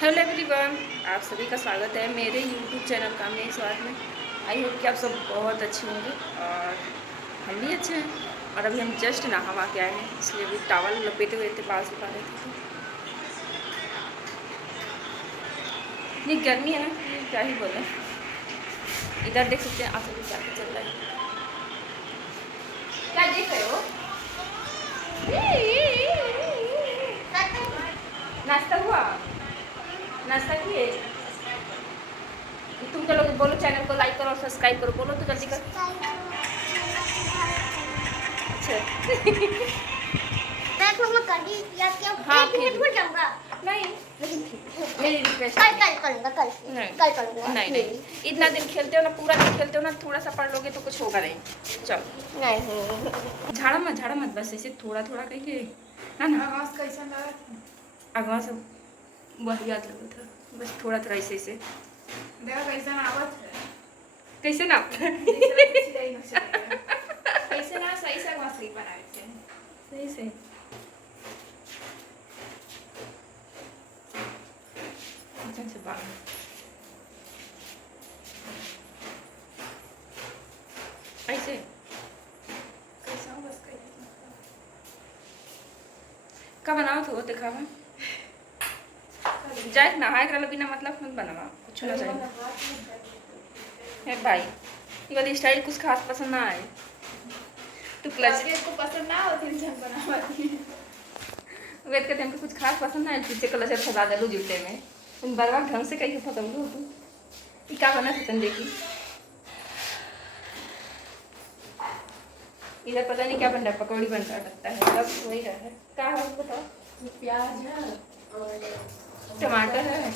Hello everyone, आप सभी का स्वागत है मेरे यूट्यूब चैनल का मेरे स्वाद में। आई होप कि आप सब बहुत अच्छे होंगे और हम भी अच्छे हैं। और अभी हम जस्ट नहा के आए हैं, इसलिए अभी टावल लपेटे हुए थे, बाल सुखा रहे थे। इतनी गर्मी है ना कि क्या ही बोलें। इधर देख सकते हैं आसमान क्या चल रहा है। क्या देख रहे हो? नाश्ता हुआ? नाश्ता किए? तुम क्या लोग बोलो, चैनल को लाइक करो और सब्सक्राइब करो, बोलो तो जल्दी कर। अच्छा हाँ नहीं, लेकिन मेरी रिक्वेस्ट नहीं, इतना दिन खेलते हो ना, पूरा दिन खेलते हो ना, थोड़ा सा पढ़ लोगे तो कुछ होगा नहीं। चलो नहीं, झाड़ा मत बस ऐसे थोड़ा थोड़ा कहिए है ना। आवाज कैसा लगा? आवाज बढ़िया लगा था, बस थोड़ा थोड़ा ऐसे ऐसे देखा कैसा आवाज कैसे ना कैसे ना सही से आवाज बनाए थे सही से। ऐसे का बनाओ तो दिखावा जाए नहाए करा बिना मतलब मत बनावा कुछ ना चाहिए है भाई। ये वाली स्टाइल कुछ खास पसंद ना आए तो क्लच को पसंद ना हो फिर जब बनावाती वेट के टाइम पे कुछ खास पसंद ना आए पीछे क्लच फंसा दे जूते में तुम बर्बाद ढंग से कहीं फंसा दो तुम क्या बना सकते देखी। इधर पता नहीं क्या बन रहा है, पकौड़ी बन रहा लगता है, सब वही रहा है। क्या है बताओ? प्याज है और टमाटर है,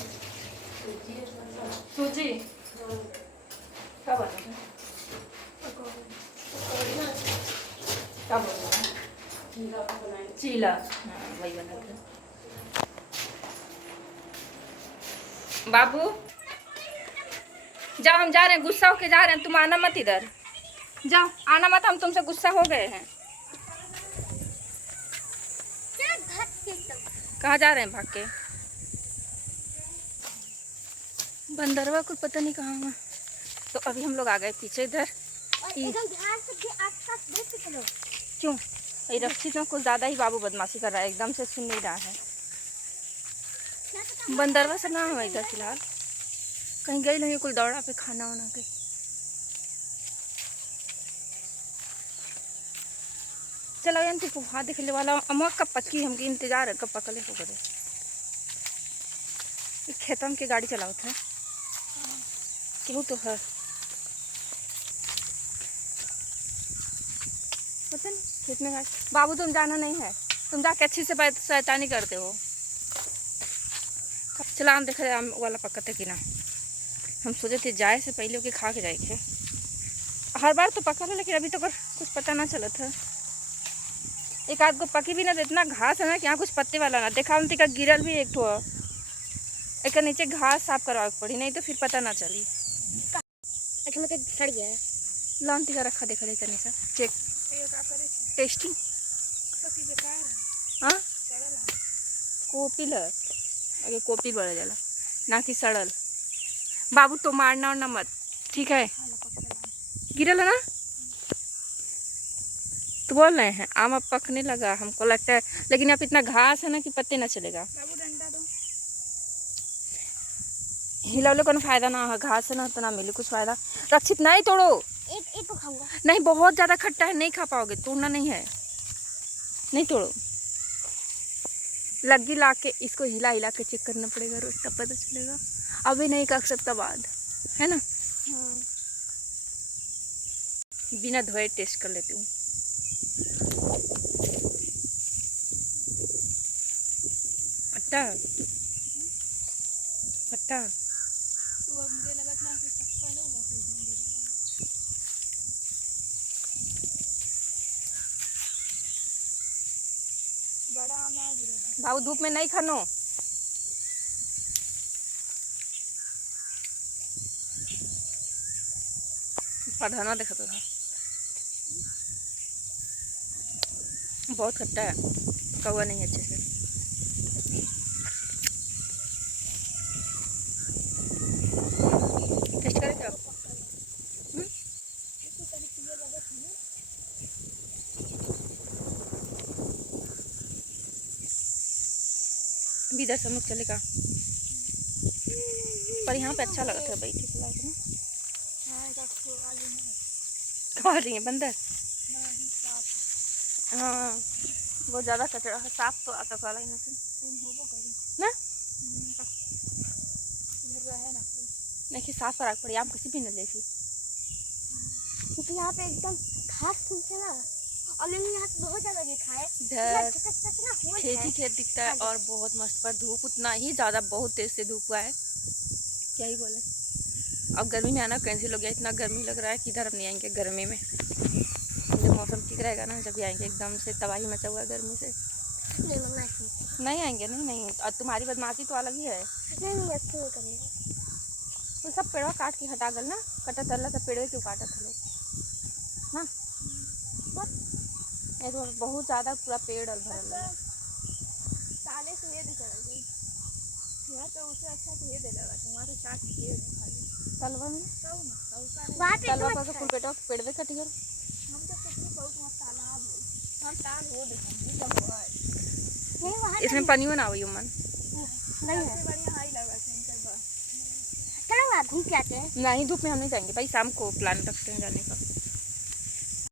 सूजी क्या बना है? क्या बोल रहा है? चीला हाँ वही बना था। बाबू जाओ, हम जा रहे हैं, गुस्सा होके जा रहे हैं, तुम आना मत इधर, जाओ आना मत, हम तुमसे गुस्सा हो गए हैं। कहाँ जा रहे हैं भाग के? बंदरवा को पता नहीं कहाँ हुआ। तो अभी हम लोग आ गए पीछे इधर। क्यों ये रक्षित में कुछ ज़्यादा ही बाबू बदमाशी कर रहा है, एकदम से सुन नहीं रहा है। बंदरवा से ना हुआ इधर फिलहाल, कहीं गई नहीं कुल दौड़ा पे खाना वाना के। चलो यार तू पोहा दिखने वाला अम्मा कब पकी, हमके इंतजार है कब पकले हो करे। खेतम के गाड़ी चलाओ थे केहू तो है पता नहीं खेत में गाड़ी। बाबू तुम जाना नहीं है, तुम जाके अच्छी से शैतानी करते हो। चला हम देख रहे आम वाला पकते कि ना, हम सोचे थे जाए से पहले ओके खा के जाए थे। हर बार तो पका लो लेकिन अभी तो कुछ पता ना चला था। एक आध को पकी भी ना, इतना घास है ना कि यहाँ कुछ पत्ते वाला ना देखा, हम टिका गिरल भी एक ठो एक नीचे घास साफ करवा पड़ी, नहीं तो फिर पता ना चली। सड़ गया है लॉन टिका रखा देखा लेते नहीं सर चेक टेस्टिंग हाँ कॉपी ल आगे कॉपी बढ़ जाला ना कि सड़ल। बाबू तो मारना और ना मत ठीक है, गिरल है ना तो बोल रहे हैं आम अब पकने लगा हमको लगता है, लेकिन अब इतना घास है ना कि पत्ते ना चलेगा। हिलौले को फायदा ना है, घास है ना तो ना मिले कुछ फायदा। रक्षित नहीं तोड़ो, एक तो खाऊंगा नहीं, बहुत ज्यादा खट्टा है नहीं खा पाओगे, तोड़ना नहीं है, नहीं तोड़ो। लग्गी ला के इसको हिला हिला के चेक करना पड़ेगा रोज, तब पता चलेगा, अभी नहीं कर सकता बाद है ना। बिना धोए टेस्ट कर लेती हूँ। खट्टा खट्टा मुझे लगा था कि बड़ा भाव धूप में नहीं खानो। पढ़ाना देखा तो था बहुत खट्टा है, कौवा नहीं अच्छे से। इधर से हम लोग चलेगा, पर यहाँ पे अच्छा लगा था बैठे के लायक ना। खा रही है बंदर। हाँ बहुत ज़्यादा कचरा है, साफ तो आता वाला यहाँ से ना नहीं, साफ करा पड़ी आप किसी भी न देखी, क्योंकि यहाँ पे एकदम घास फूस है ना, और यहाँ पे बहुत ज़्यादा दिखा है, इधर खेत ही खेत दिखता है और बहुत मस्त, पर धूप उतना ही ज़्यादा बहुत तेज से धूप हुआ है, क्या ही बोले। अब गर्मी में आना कैंसिल हो गया, इतना गर्मी लग रहा है कि इधर अब नहीं आएंगे गर्मी में। जब मौसम ठीक रहेगा ना जब आएंगे, एकदम से तबाही मचा हुआ है गर्मी से। नहीं आएंगे, नहीं और तुम्हारी बदमाशी तो अलग ही है। नहीं तो सब पेड़वा काट के हटा गल ना, कटा तल्ला सब पेड़वे क्यों काटा था लोग ना, ये तो बहुत ज़्यादा पूरा पेड़ और भरल है। ताले से ये दिखा रही है तो उससे अच्छा तो ये दे लगा वहाँ तो चाट पेड़ है खाली तलवा में, वहाँ पे तलवा पर फुल पेटवा पेड़वे कट गल। हम तो कितनी बहुत मस्त तालाब है, हम ताल हो देखा जब हुआ है नहीं वहाँ इसमें पानी ना हुई मन नहीं है, बढ़िया हाई लगा चलो वहाँ घूम के आते हैं। नहीं धूप में हम नहीं जाएंगे भाई, शाम को प्लान रखते हैं जाने का।